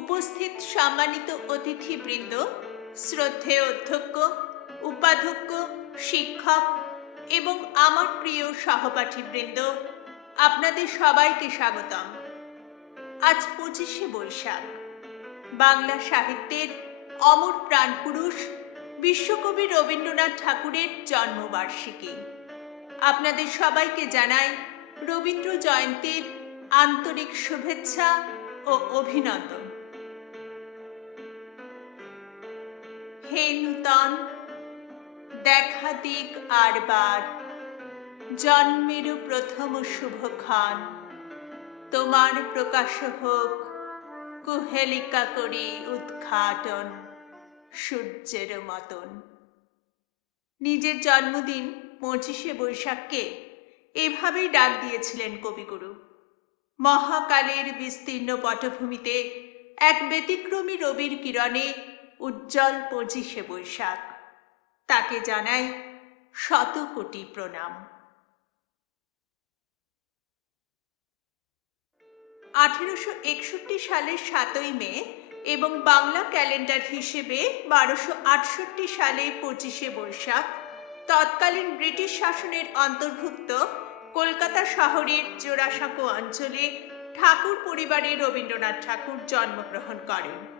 উপস্থিত সম্মানিত অতিথিবৃন্দ, শ্রদ্ধেয় অধ্যক্ষ, উপাধ্যক্ষ, শিক্ষক এবং আমার প্রিয় সহপাঠীবৃন্দ, আপনাদের সবাইকে স্বাগতম। আজ পঁচিশে বৈশাখ, বাংলা সাহিত্যের অমর প্রাণপুরুষ বিশ্বকবি রবীন্দ্রনাথ ঠাকুরের জন্মবার্ষিকী। আপনাদের সবাইকে জানাই রবীন্দ্র জয়ন্তীর আন্তরিক শুভেচ্ছা ও অভিনন্দন। হে নূতন, দেখা দিক আর আরবার জন্মেরও প্রথম শুভক্ষণ, তোমার প্রকাশ হোক, কুহেলিকা করি উদ্ঘাটন, সূর্যের মতন। নিজের জন্মদিন পঁচিশে বৈশাখকে এভাবেই ডাক দিয়েছিলেন কবিগুরু। মহাকালের বিস্তীর্ণ পটভূমিতে এক ব্যতিক্রমী রবির কিরণে উজ্জ্বল পঁচিশে বৈশাখ। তাকে জানাই শত কোটি প্রণাম। আঠেরোশো একষট্টি সালের সাতই মে এবং বাংলা ক্যালেন্ডার হিসেবে বারোশো আটষট্টি সালে পঁচিশে বৈশাখ তৎকালীন ব্রিটিশ শাসনের অন্তর্ভুক্ত কলকাতা শহরের জোড়াসাঁকো অঞ্চলে ঠাকুর পরিবারে রবীন্দ্রনাথ ঠাকুর জন্মগ্রহণ করেন।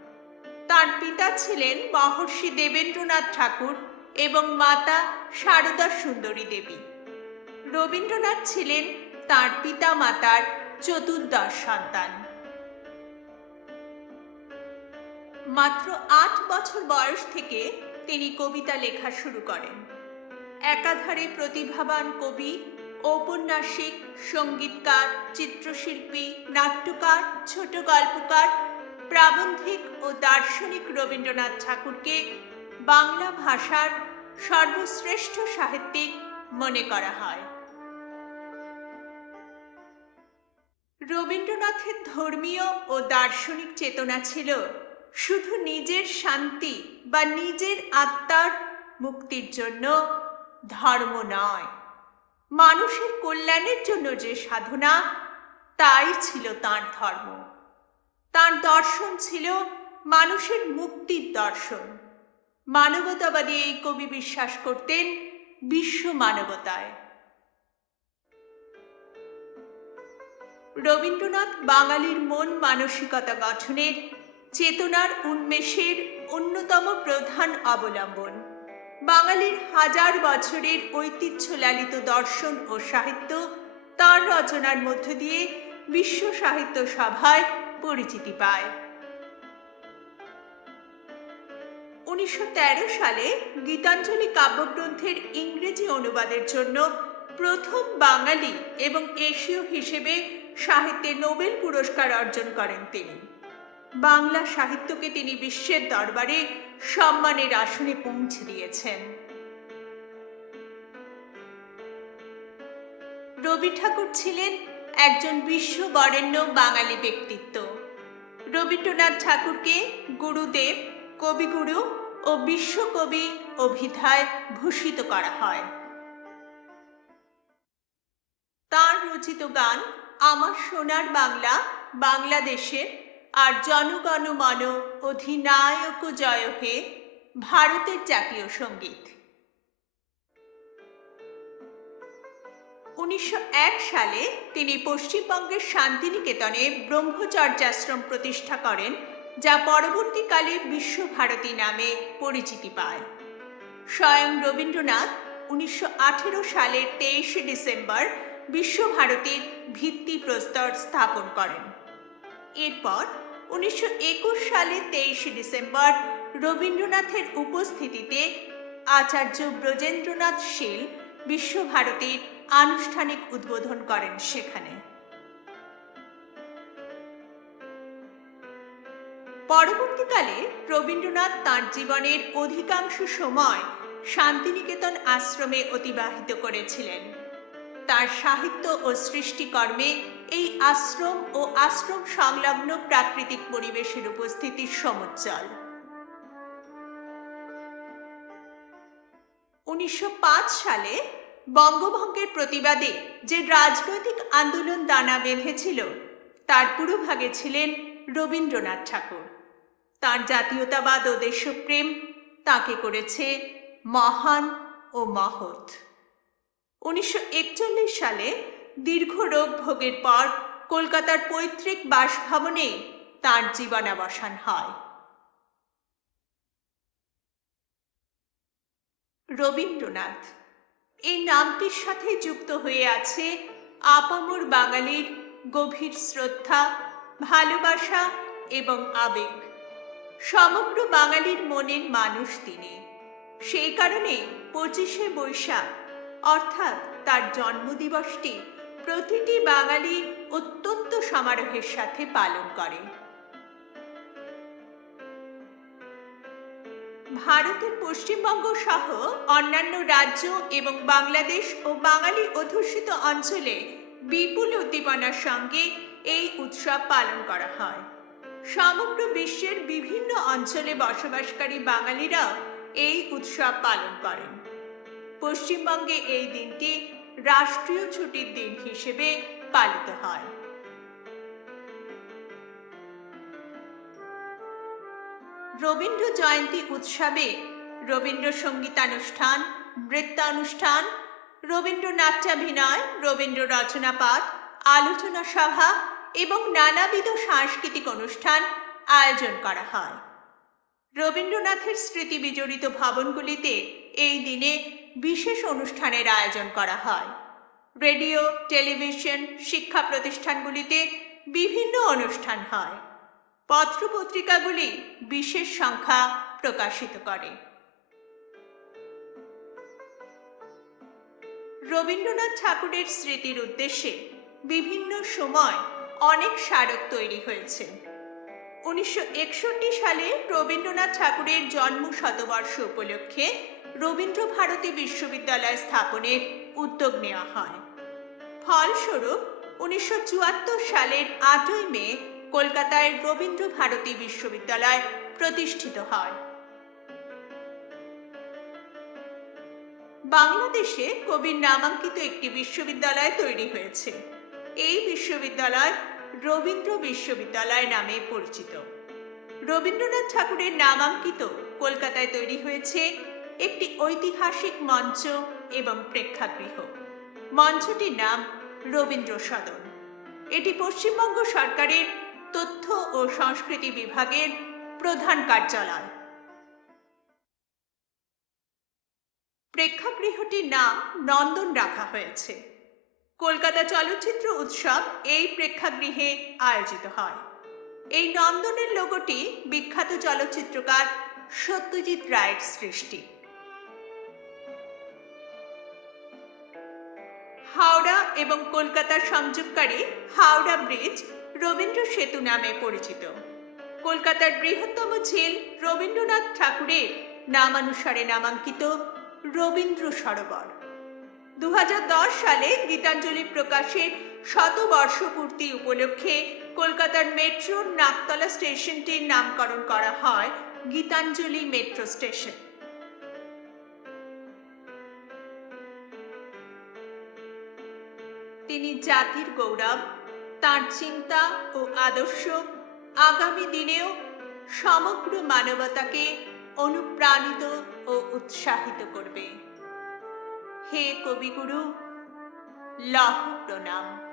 তার পিতা ছিলেন মহর্ষি দেবেন্দ্রনাথ ঠাকুর এবং মাতা সারদা সুন্দরী দেবী। রবীন্দ্রনাথ ছিলেন তার পিতা মাতার চতুর্দশ সন্তান। মাত্র আট বছর বয়স থেকে তিনি কবিতা লেখা শুরু করেন। একাধারে প্রতিভাবান কবি, ঔপন্যাসিক, সঙ্গীতকার, চিত্রশিল্পী, নাট্যকার, ছোট গল্পকার প্রাবন্ধিক ও দার্শনিক রবীন্দ্রনাথ ঠাকুরকে বাংলা ভাষার সর্বশ্রেষ্ঠ সাহিত্যিক মনে করা হয়। রবীন্দ্রনাথের ধর্মীয় ও দার্শনিক চেতনা ছিল শুধু নিজের শান্তি বা নিজের আত্মার মুক্তির জন্য ধর্ম নয়। মানুষের কল্যাণের জন্য যে সাধনা, তাই ছিল তার ধর্ম। তার দর্শন ছিল মানুষের মুক্তির দর্শন। মানবতাবাদী এই কবি বিশ্বাস করতেন বিশ্ব মানবতায়। রবীন্দ্রনাথ বাঙালির মন মানসিকতা গঠনের চেতনার উন্মেষের অন্যতম প্রধান অবলম্বন। বাঙালির হাজার বছরের ঐতিহ্য লালিত দর্শন ও সাহিত্য তার রচনার মধ্য দিয়ে বিশ্ব সাহিত্য সভায় পরিচিতি পায়। উনিশশো সালে গীতাঞ্জলি কাব্যগ্রন্থের ইংরেজি অনুবাদের জন্য প্রথম বাঙালি এবং এশীয় হিসেবে সাহিত্যে নোবেল পুরস্কার অর্জন করেন তিনি। বাংলা সাহিত্যকে তিনি বিশ্বের দরবারে সম্মানের আসনে পৌঁছে দিয়েছেন। রবি ঠাকুর ছিলেন একজন বিশ্ববরেণ্য বাঙালি ব্যক্তিত্ব। রবীন্দ্রনাথ ঠাকুরকে গুরুদেব, কবিগুরু ও বিশ্বকবি অভিধায় ভূষিত করা হয়। তার রচিত গান আমার সোনার বাংলা, বাংলাদেশের আর জনগণ মন অধিনায়ক জয় হে, ভারতের জাতীয় সংগীত। উনিশশো এক সালে তিনি পশ্চিমবঙ্গের শান্তিনিকেতনে ব্রহ্মচর্যাশ্রম প্রতিষ্ঠা করেন, যা পরবর্তীকালে বিশ্বভারতী নামে পরিচিতি পায়। স্বয়ং রবীন্দ্রনাথ উনিশশো আঠেরো সালের তেইশে ডিসেম্বর বিশ্বভারতীর ভিত্তিপ্রস্তর স্থাপন করেন। এরপর উনিশশো একুশ সালে তেইশে ডিসেম্বর রবীন্দ্রনাথের উপস্থিতিতে আচার্য ব্রজেন্দ্রনাথ শীল বিশ্বভারতীর আনুষ্ঠানিক উদ্বোধন করেন সেখানে। পরবর্তীকালে রবীন্দ্রনাথ তাঁর জীবনের অধিকাংশ সময় শান্তিনিকেতন আশ্রমে অতিবাহিত করেছিলেন। তার সাহিত্য ও সৃষ্টিকর্মে এই আশ্রম ও আশ্রম সংলগ্ন প্রাকৃতিক পরিবেশের উপস্থিতি সমুজ্জ্বল। উনিশশো পাঁচ সালে বঙ্গভঙ্গের প্রতিবাদে যে রাজনৈতিক আন্দোলন দানা বেঁধেছিল, তার পুরোভাগে ছিলেন রবীন্দ্রনাথ ঠাকুর। তার জাতীয়তাবাদ ও দেশপ্রেম তাকে করেছে মহান ও মহৎ। উনিশশো একচল্লিশ সালে দীর্ঘ রোগ ভোগের পর কলকাতার পৈতৃক বাসভবনে তার জীবনাবসান হয়। রবীন্দ্রনাথ এই নামটির সাথে যুক্ত হয়ে আছে আপামর বাঙালির গভীর শ্রদ্ধা, ভালোবাসা এবং আবেগ। সমগ্র বাঙালির মনের মানুষ তিনি। সেই কারণে পঁচিশে বৈশাখ, অর্থাৎ তার জন্মদিবসটি প্রতিটি বাঙালি অত্যন্ত সমারোহের সাথে পালন করে। ভারতের পশ্চিমবঙ্গ সহ অন্যান্য রাজ্য এবং বাংলাদেশ ও বাঙালি অধ্যুষিত অঞ্চলে বিপুল উদ্দীপনার সঙ্গে এই উৎসব পালন করা হয়। সমগ্র বিশ্বের বিভিন্ন অঞ্চলে বসবাসকারী বাঙালিরা এই উৎসব পালন করেন। পশ্চিমবঙ্গে এই দিনটি রাষ্ট্রীয় ছুটির দিন হিসেবে পালিত হয়। রবীন্দ্র জয়ন্তী উৎসবে রবীন্দ্র সঙ্গীতানুষ্ঠান নৃত্যানুষ্ঠান রবীন্দ্র নাট্যাভিনয় রবীন্দ্র রচনা পাঠ আলোচনা সভা এবং নানাবিধ সাংস্কৃতিক অনুষ্ঠান আয়োজন করা হয়। রবীন্দ্রনাথের স্মৃতি বিজড়িত ভবনগুলিতে এই দিনে বিশেষ অনুষ্ঠানের আয়োজন করা হয়। রেডিও, টেলিভিশন, শিক্ষা প্রতিষ্ঠানগুলিতে বিভিন্ন অনুষ্ঠান হয়। পত্রপত্রিকাগুলি বিশেষ সংখ্যা প্রকাশিত করে। রবীন্দ্রনাথ ঠাকুরের স্মৃতির উদ্দেশ্যে বিভিন্ন সময় অনেক স্মারক তৈরি হয়েছে। উনিশশো একষট্টি সালে রবীন্দ্রনাথ ঠাকুরের জন্ম শতবর্ষ উপলক্ষে রবীন্দ্র ভারতী বিশ্ববিদ্যালয় স্থাপনের উদ্যোগ নেওয়া হয়। ফলস্বরূপ, উনিশশো চুয়াত্তর সালের আটই মে কলকাতায় রবীন্দ্র ভারতী বিশ্ববিদ্যালয় প্রতিষ্ঠিত হয়। বাংলাদেশে কবির নামাঙ্কিত একটি বিশ্ববিদ্যালয় তৈরি হয়েছে। এই বিশ্ববিদ্যালয় রবীন্দ্র বিশ্ববিদ্যালয় নামে পরিচিত। রবীন্দ্রনাথ ঠাকুরের নামাঙ্কিত কলকাতায় তৈরি হয়েছে একটি ঐতিহাসিক মঞ্চ এবং প্রেক্ষাগৃহ। মঞ্চটির নাম রবীন্দ্র সদন। এটি পশ্চিমবঙ্গ সরকারের তথ্য ও সংস্কৃতি বিভাগের প্রধান কার্যালয়। প্রেক্ষাগৃহটির নাম নন্দন রাখা হয়েছে। কলকাতা চলচ্চিত্র উৎসব এই প্রেক্ষাগৃহে আয়োজিত হয়। এই নন্দনের লোগোটি বিখ্যাত চলচ্চিত্রকার সত্যজিৎ রায়ের সৃষ্টি। হাওড়া এবং কলকাতার সংযোগকারী হাওড়া ব্রিজ রবীন্দ্র সেতু নামে পরিচিত। কলকাতার বৃহত্তম ঝিল রবীন্দ্রনাথ ঠাকুরের নামানুসারে নামাঙ্কিত রবীন্দ্র সরোবর। দু হাজার দশ সালে গীতাঞ্জলি প্রকাশের শতবর্ষপূর্তি উপলক্ষে কলকাতার মেট্রোর নাকতলা স্টেশনটির নামকরণ করা হয় গীতাঞ্জলি মেট্রো স্টেশন। তিনি জাতির গৌরব তার চিন্তা ও আদর্শ আগামী দিনেও সমগ্র মানবতাকে অনুপ্রাণিত ও উৎসাহিত করবে। হে কবিগুরু, লহ প্রণাম।